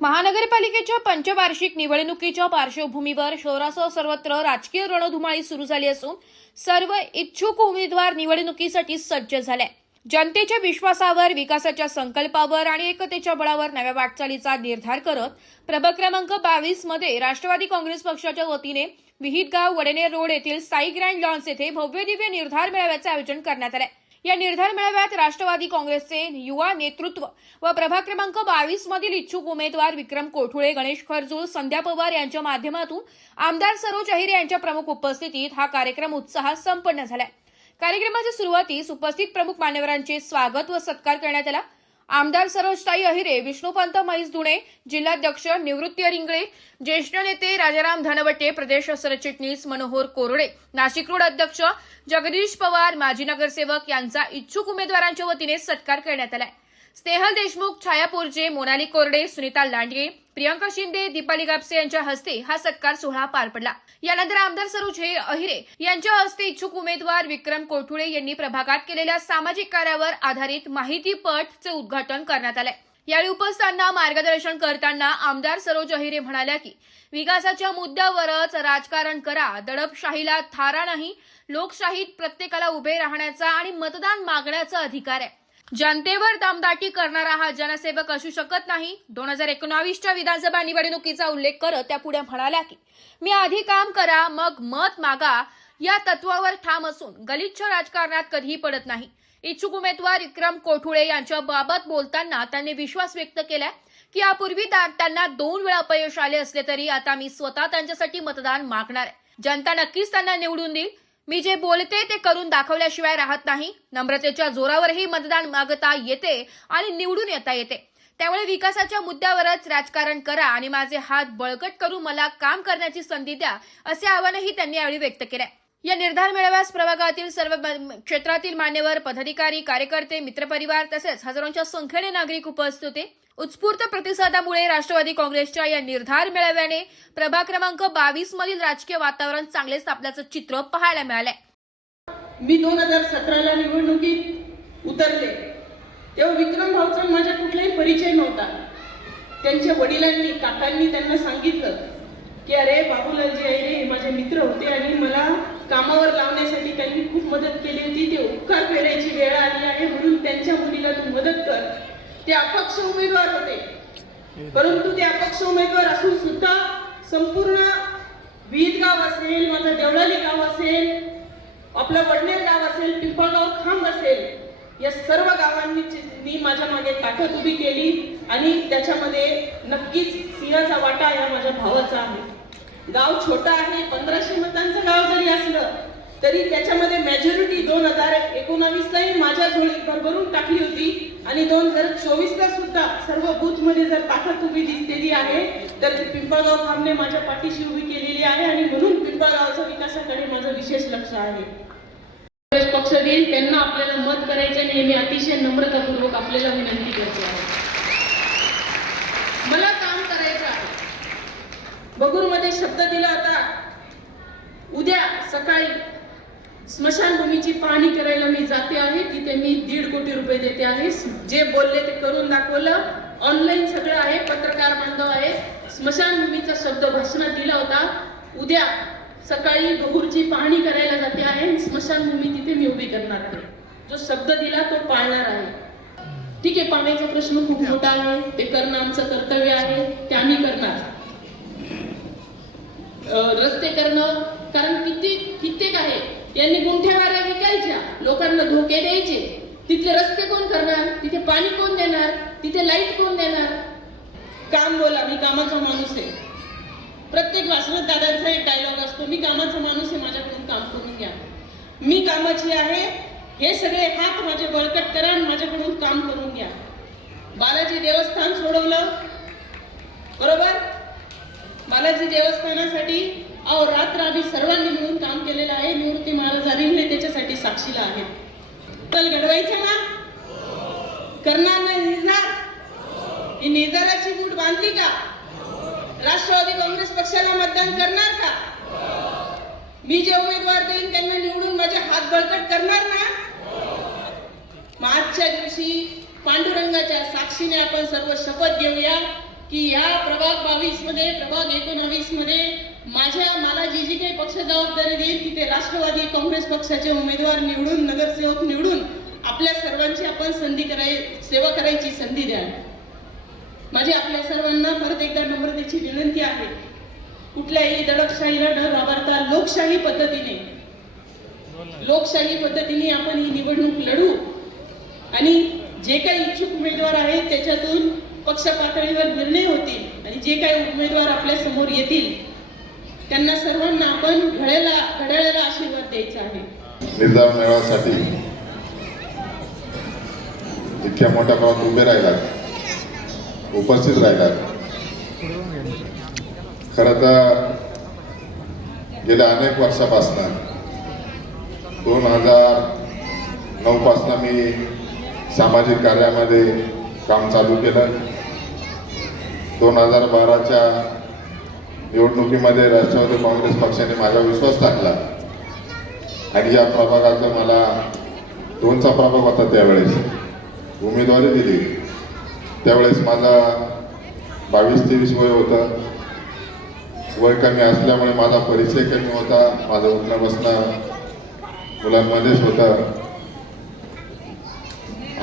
महानगरपालिकेच्या पंचवार्षिक निवडणुकीच्या पार्श्वभूमीवर शहरासह सर्वत्र राजकीय रणधुमाळी सुरू झाली असून सर्व इच्छुक उमेदवार निवडणुकीसाठी सज्ज झाले. जनतेच्या विश्वासावर, विकासाच्या संकल्पावर आणि एकतेच्या बळावर नव्या वाटचालीचा निर्धार करत प्रभाग क्रमांक 22 मध्ये राष्ट्रवादी काँग्रेस पक्षाच्या वतीने विहितगाव वडनेर रोड येथील साई ग्रँड लॉन्स येथे भव्य दिव्य निर्धार मेळाव्याचे आयोजन करण्यात आले. या निर्धार मेळाव्यात राष्ट्रवादी काँग्रेसचे युवा नेतृत्व व प्रभाग क्रमांक 22 मधील इच्छुक उमेदवार विक्रम कोठुळे, गणेश खरजूळ, संध्या पवार यांच्या माध्यमातून आमदार सरोज अहिरे यांच्या प्रमुख उपस्थितीत हा कार्यक्रम उत्साहात संपन्न झाला. कार्यक्रमाच्या सुरुवातीस उपस्थित प्रमुख मान्यवरांचे स्वागत व सत्कार करण्यात आला. आमदार सरोजताई अहिरे, विष्णुपंत म्हैस धुणे, जिल्हाध्यक्ष निवृत्ती रिंगळे, ज्येष्ठ नेते राजाराम धनवटे, प्रदेश सरचिटणीस मनोहर कोरडे, नाशिक रोड अध्यक्ष जगदीश पवार, माजी नगरसेवक यांचा इच्छुक उमेदवारांच्या वतीने सत्कार करण्यात आला. स्नेहल देशमुख, छाया पोरजे, मोनाली कोरडे, सुनीता लांडगे, प्रियंका शिंदे, दीपाली गापसे यांच्या हस्ते हा सत्कार सोहळा पार पडला. यानंतर आमदार सरोज अहिरे यांच्या हस्ते इच्छुक उमेदवार विक्रम कोठुळे यांनी प्रभागात केलेल्या सामाजिक कार्यावर आधारित माहितीपटचे उद्घाटन करण्यात आले. यावेळी उपस्थितांना मार्गदर्शन करताना आमदार सरोज अहिरे म्हणाल्या की विकासाच्या मुद्द्यावरच राजकारण करा, दडपशाहीला थारा नाही. लोकशाहीत प्रत्येकाला उभे राहण्याचा आणि मतदान मागण्याचा अधिकार आहे. जनतेवर दमदाटी करणारा हा जनसेवक असू शकत नाही. 2019च्या विधानसभा निवडणुकीचा उल्लेख करत त्या पुढे म्हणाल्या की मी आधी काम करा मग मत मागा या तत्वावर ठाम असून गलिच्छ राजकारणात कधीही पडत नाही. इच्छुक उमेदवार विक्रम कोठुळे यांच्या बाबत बोलताना त्यांनी विश्वास व्यक्त केला की यापूर्वी त्यांना 2 वेळा अपयश आले असले तरी आता मी स्वतः त्यांच्यासाठी मतदान मागणार आहे. जनता नक्कीच त्यांना निवडून देईल. मी जे बोलते ते करून दाखवल्याशिवाय राहत नाही. नम्रतेच्या जोरावरही मतदान मागता येते आणि निवडून येता येते. त्यामुळे विकासाच्या मुद्द्यावरच राजकारण करा आणि माझे हात बळकट करून मला काम करण्याची संधी द्या असे आवाहनही त्यांनी यावेळी व्यक्त केले. या निर्धार मेळाव्यास प्रभागातील सर्व क्षेत्रातील मान्यवर, पदाधिकारी, कार्यकर्ते, मित्रपरिवार तसेच हजारोंच्या संख्येने नागरिक उपस्थित होते. उत्स्फूर्त प्रतिसादामुळे राष्ट्रवादी काँग्रेसच्या या निर्धार मेळाव्याने प्रभाग क्रमांक 22 मधील राजकीय वातावरण चांगलेच तापल्याचं चित्र पाहायला मिळालंय. मी 2017ला निवडणुकीत उतरले तेव्हा विक्रम भाऊचा माझा कुठलाही परिचय नव्हता. त्यांच्या वडिलांनी, काकांनी त्यांना सांगितलं की अरे बाबूलालजी अहिरे हे माझे मित्र होते आणि मला कामावर लावण्यासाठी त्यांनी खूप मदत केली होती. ते उपकार फेडायची वेळ आली आहे म्हणून त्यांच्या मुलीला तू मदत कर. ते अपक्ष उमेदवार होते, परंतु ते अपक्ष उमेदवार असून सुद्धा संपूर्ण विहितगाव असेल, माझं देवळाली गाव असेल, आपलं वडनेर गाव असेल, पिंपळगाव खांब असेल, या सर्व गावांनी माझ्या मागे ताकद उभी केली आणि त्याच्यामध्ये नक्कीच सिंहाचा वाटा या माझ्या भावाचा आहे. गाव छोटा आहे, 1500 मतांचं गाव जरी असलं तरी त्याच्यामध्ये मेजॉरिटी 2019लाही माझ्या झोळीत भरभरून टाकली होती आणि 2024ला सुद्धा सर्व बूथ मध्ये जर ताकद उभी दिसलेली आहे तर ती पिंपळगाव खांबने माझ्या पाठीशी उभी केलेली आहे आणि म्हणून पिंपळगावच्या विकासाकडे माझं विशेष लक्ष आहे. काँग्रेस पक्ष देईल त्यांना आपल्याला मत करायचे नाही. मी अतिशय नम्रतापूर्वक आपल्याला विनंती करते आहे. मला काम करायचं आहे. बगूरमध्ये शब्द दिला होता उद्या सकाळी स्मशानभूमीची पाहणी करायला मी जाते आहे. तिथे मी 1.5 कोटी रुपये देते आहे. जे बोलले ते करून दाखवलं. ऑनलाईन सगळं आहे, पत्रकार बांधव आहे. स्मशानभूमीचा शब्द भाषणात दिला होता. उद्या सकाळी बगूरची पाहणी करायला जाते आहे. स्मशानभूमी तिथे मी उभी करणार आहे. जो शब्द दिला तो पाळणार आहे. ठीक आहे, पाण्याचा प्रश्न खूप मोठा आहे, ते करणं आमचं कर्तव्य आहे, ते आम्ही करणार. रस्ते करणं, कारण कित्येक आहे यांनी गुंठेवाऱ्या विकायच्या, लोकांना धोके द्यायचे. तिथले रस्ते कोण करणार? तिथे पाणी कोण देणार? तिथे लाईट कोण देणार? काम बोला, मी कामाचा माणूस आहे. प्रत्येक भाषणात दादांचा एक डायलॉग असतो, मी कामाचा माणूस आहे, माझ्याकडून काम करून घ्या. मी कामाची आहे. हे सगळे हात माझे बळकट करा आणि माझ्याकडून काम करून घ्या. बालाजी देवस्थान सोडवलं, बरोबर? बालाजी देवस्थानासाठी रात्र आम्ही सर्वांनी मिळून काम केलेलं आहे. निवृत्ती महाराज अरिंगळे त्याच्यासाठी साक्षीला आहेत. तर घडवायचं ना, करणार नाही निर्धार? ही निर्धाराची बूट बांधली का? राष्ट्रवादी काँग्रेस पक्षाला मतदान करणार का? मी जे उमेदवार देईन त्यांना निवडून माझे हात बळकट करणार ना? आजच्या दिवशी पांडुरंगाच्या साक्षीने आपण सर्व शपथ घेऊया की या प्रभाग 22 मध्ये, प्रभाग 19 मध्ये मला जी काही पक्ष जबाबदारी देईल की ते राष्ट्रवादी काँग्रेस पक्षाचे उमेदवार निवडून, नगरसेवक निवडून आपल्या सर्वांची आपण सेवा करायची संधी द्या. माझी आपल्या सर्वांना परत एकदा नम्रतेची विनंती आहे, कुठल्याही दडपशाहीला न घाबरता लोकशाही पद्धतीने आपण ही निवडणूक लढू आणि जे काही इच्छुक उमेदवार आहेत त्याच्यातून पक्ष पातळीवर निर्णय होतील आणि जे काही उमेदवार आपल्या समोर येतील त्यांना सर्वांना आपण घड्याळाला आशीर्वाद द्यायचा आहे. निर्धार मिळवण्यासाठी इतक्या मोठ्या प्रमाणात उभे राहिलात, उपस्थित राहिलात. खरं तर गेल्या अनेक वर्षापासून 2009 पासून मी सामाजिक कार्यामध्ये काम चालू केलं. 2012च्या निवडणुकीमध्ये राष्ट्रवादी काँग्रेस पक्षाने माझा विश्वास टाकला आणि या प्रभागाचा मला 2चा प्रभाग होता. त्यावेळेस उमेदवारी दिली. त्यावेळेस माझा 22-23 वय होतं. वय कमी असल्यामुळे माझा परिचय कमी होता. माझं उठणं बसणं मुलांमध्येच होतं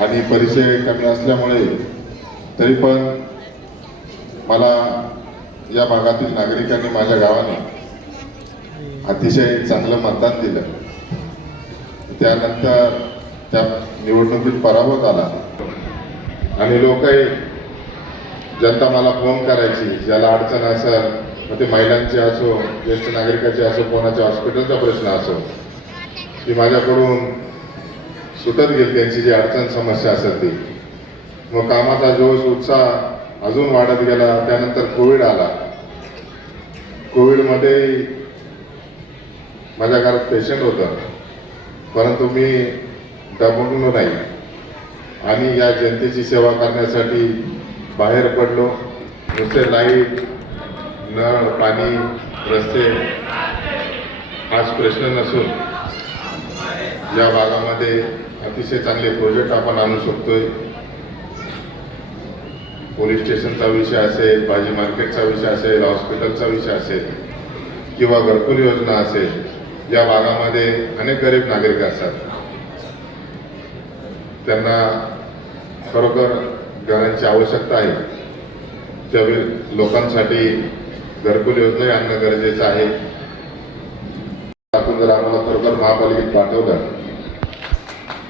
आणि परिचय कमी असल्यामुळे तरी पण मला या भागातील नागरिकांनी, माझ्या गावाने अतिशय चांगलं मतदान दिलं. त्यानंतर त्या निवडणुकीत पराभव झाला आणि लोकही, जनता मला फोन करायची, ज्याला अडचण असेल, मग ते महिलांची असो, ज्येष्ठ नागरिकाची असो, कोणाच्या हॉस्पिटलचा प्रश्न असो, ती माझ्याकडून सुटत गेली. त्यांची जी अडचण समस्या असेल ती. मग कामाचा जोश, उत्साह अजून वाढत गेला. त्यानंतर कोविड आला. कोविडमध्ये माझ्या घरात पेशंट होतं, परंतु मी दमलो नाही आणि या जनतेची सेवा करण्यासाठी बाहेर पडलो. नुसते लाईट, नळ, पाणी, रस्ते हाच प्रश्न नसून या भागामध्ये अतिशय चांगले प्रोजेक्ट आपण आणू शकतोय. पोलीस स्टेशनचा विषय असेल, भाजी मार्केटचा विषय असेल, हॉस्पिटलचा विषय असेल किंवा घरकुल योजना असेल. या भागामध्ये अनेक गरीब नागरिक असतात. त्यांना खरोखर घरांची आवश्यकता आहे. त्या लोकांसाठी घरकुल योजना आणणं गरजेचं आहे. आपण जर आम्हाला खरोखर महापालिकेत पाठवलं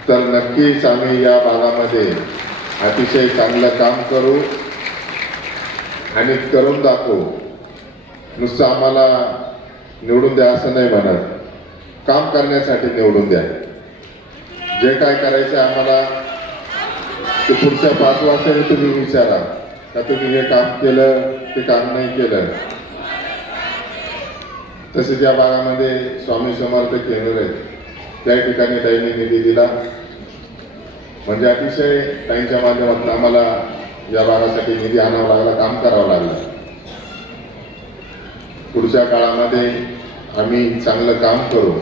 तर नक्कीच आम्ही या भागामध्ये अतिशय चांगलं काम करू आणि करून दाखवू. नुसतं आम्हाला निवडून द्या असं नाही म्हणत, काम करण्यासाठी निवडून द्या. जे काय करायचं आम्हाला ते पुढच्या 5 वर्षांनी तुम्ही विचारा का तुम्ही हे काम केलं, ते काम नाही केलं. तसेच या भागामध्ये स्वामी समर्थ केंद्र आहे, त्या ठिकाणी ताईंनी निधी दिला. म्हणजे अतिशय ताईंच्या माध्यमातून आम्हाला या भागासाठी निधी आणावा लागला, काम करावं लागलं. पुढच्या काळामध्ये आम्ही चांगलं काम करू.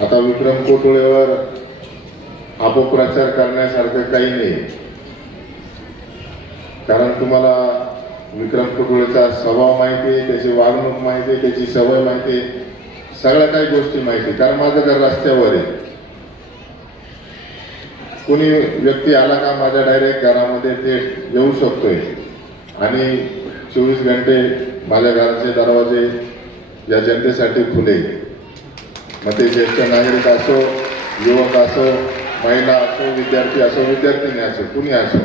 आता विक्रम कोटुळेवर अपप्रचार करण्यासारखं काही नाही, कारण तुम्हाला विक्रम कोटुळेचा स्वभाव माहिती आहे, त्याची वागणूक माहिती आहे, त्याची सवय माहिती आहे, सगळ्या काही गोष्टी माहिती आहे. कारण माझं घर रस्त्यावर आहे. कोणी व्यक्ती आला का माझ्या डायरेक्ट घरामध्ये ते येऊ शकतोय आणि 24 घंटे माझ्या घराचे दरवाजे या जनतेसाठी खुले. मग ते ज्येष्ठ नागरिक असो, युवक असो, महिला असो, विद्यार्थी असो, विद्यार्थिनी असो, कुणी असो,